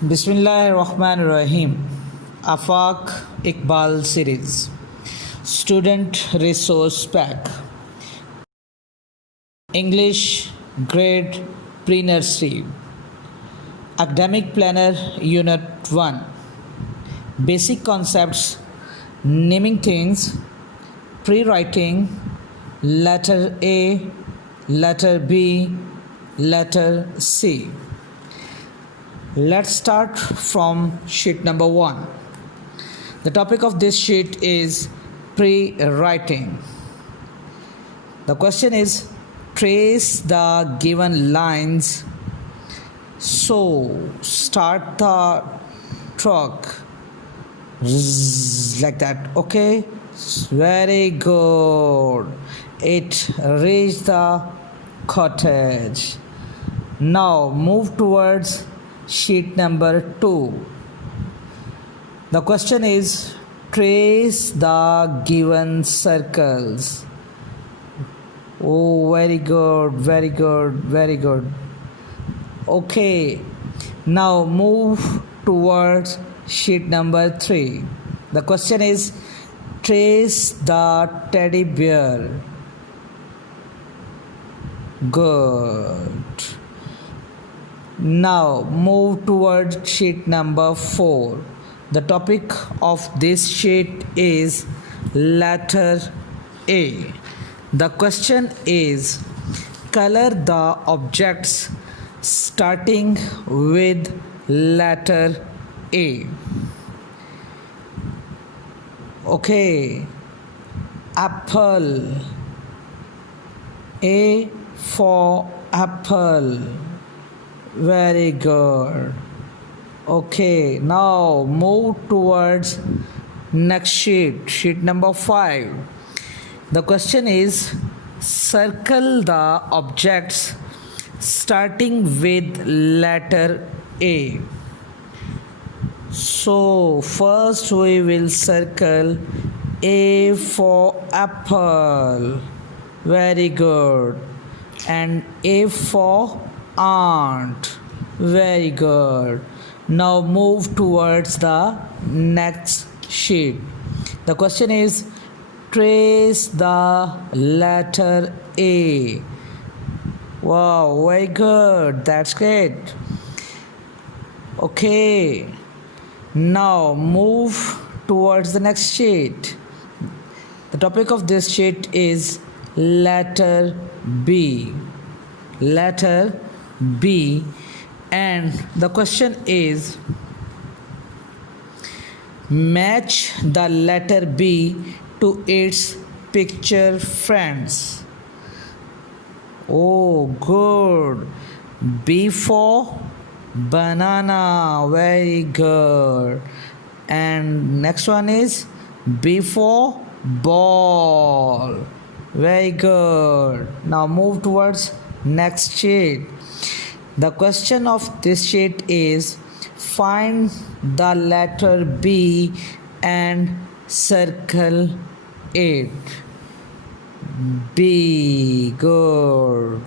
Bismillahirrahmanirrahim. AFAQ Iqbal series. Student Resource Pack. English Grade Pre-Nursery. Academic Planner Unit-1. Basic Concepts. Naming Things. Prewriting. Letter A. Letter B. Letter C. Let's start from sheet number 1. The topic of this sheet is pre-writing. The question is, trace the given lines. So start the truck like that. Okay, very good. It reached the cottage. Now move towards sheet number 2. The question is, trace the given circles. Oh, very good, very good, very good. Okay, now move towards sheet number 3. The question is, trace the teddy bear. Good. Now move toward sheet number 4. The topic of this sheet is letter A. The question is, color the objects starting with letter A. Okay, apple. A for apple. Very good. Okay, now move towards next sheet number 5. The question is, circle the objects starting with letter A. So first we will circle A for apple. Very good. And A for aunt. Very good. Now move towards the next sheet. The question is, trace the letter A. Wow, very good. That's great. Okay, now move towards the next sheet. The topic of this sheet is letter B. Letter B, and the question is, match the letter B to its picture friends. Oh, good. B for banana. Very good. And next one is B for ball. Very good. Now move towards next sheet. The question of this sheet is, find the letter B and circle it. B. Good.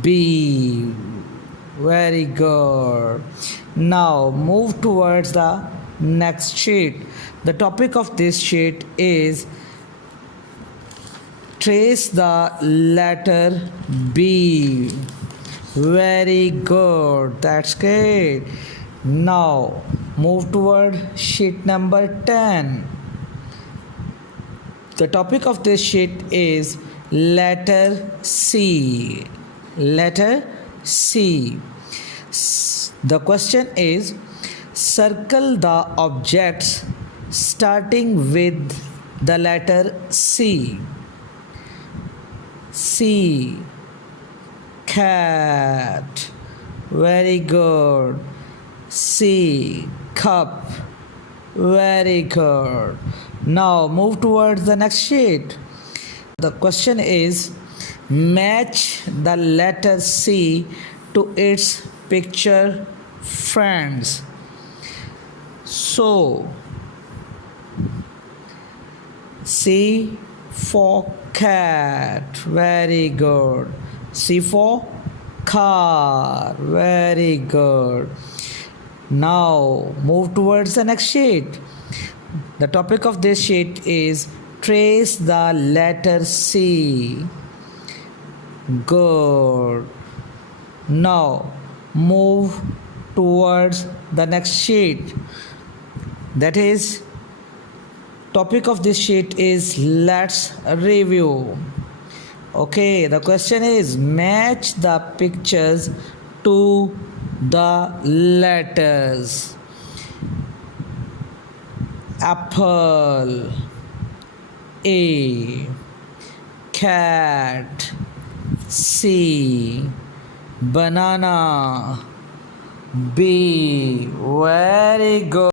B. Very good. Now move towards the next sheet. The topic of this sheet is, trace the letter B. Very good. That's great. Now move toward sheet number 10. The topic of this sheet is letter C. Letter C. The question is, circle the objects starting with the letter C. C. Cat. Very good. C. Cup. Very good. Now move towards the next sheet. The question is, match the letter C to its picture friends. So C for cat. Very good. C for car. Very good. Now move towards the next sheet. The topic of this sheet is trace the letter C. Good. Now move towards the next sheet. That is, topic of this sheet is let's review. Okay, the question is match the pictures to the letters. Apple, A. Cat, C. Banana, B. Very good.